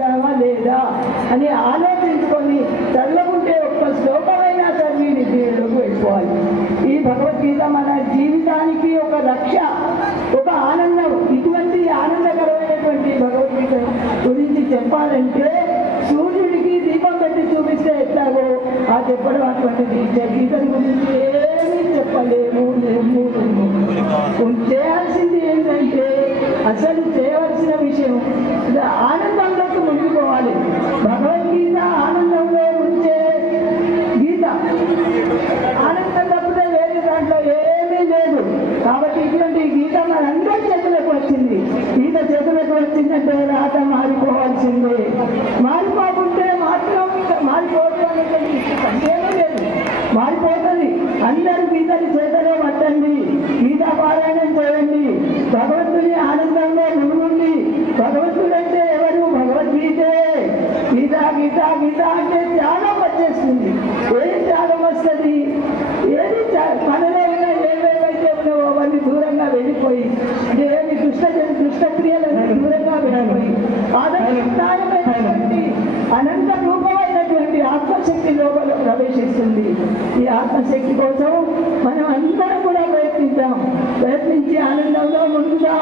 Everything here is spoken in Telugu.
చదివామా లేదా అని ఆలోచించుకొని చల్లకుంటే ఒక్క శ్లోకమైనా చదివి నిద్రలోకి వెళ్ళిపోవాలి. ఈ భగవద్గీత మన జీవితానికి ఒక రక్ష ఒక ఆనందం. ఇటువంటి ఆనందకరమైనటువంటి భగవద్గీత గురించి చెప్పాలంటే సూర్యుడికి దీపం పెట్టి చూపిస్తే ఎట్లాగో ఆ చెప్పడం అటువంటిది. గీతల గురించి ఏమీ చెప్పలేము లేము. చేయాల్సింది ఏంటంటే అసలు చేయవలసిన విషయం ఇది ఆనందంలోకి ముందుకోవాలి భగవద్గీత ఆనందంలో ఉంచే గీత ఆనందం తప్పితే వేరే దాంట్లో ఏమీ లేదు కాబట్టి ఇటువంటి గీత మనందరి చేతులకు వచ్చింది గీత ఎందుకంటే రాత మారిపోవాల్సిందే. మారిపోకుంటే మాత్రం మారిపోవడం సందేహం లేదు. మారిపోతుంది. అందరూ గీతని చేతలో పట్టండి. గీతా పారాయణం చేయండి. భగవంతుని ఆనందంలో మునుగుండి. భగవంతుడంటే ఎవరు? భగవద్గీతే. గీత గీత గీత అంటే త్యాగం వచ్చేస్తుంది. ఏది త్యాగం వస్తుంది? ఏది మనలో ఉన్న ఏవేవైతే ఉన్నావో అవన్నీ దూరంగా వెళ్ళిపోయి ఏమి దుష్ట దుష్టక్రియ దూరంగా వెళ్ళిపోయి ఆదర్శమైనటువంటి అనంత రూపమైనటువంటి ఆత్మశక్తి లోపల ప్రవేశిస్తుంది. ఈ ఆత్మశక్తి కోసం మనం అందరం కూడా ప్రయత్నిద్దాం. ప్రయత్నించి ఆనందంలో ముందుదాం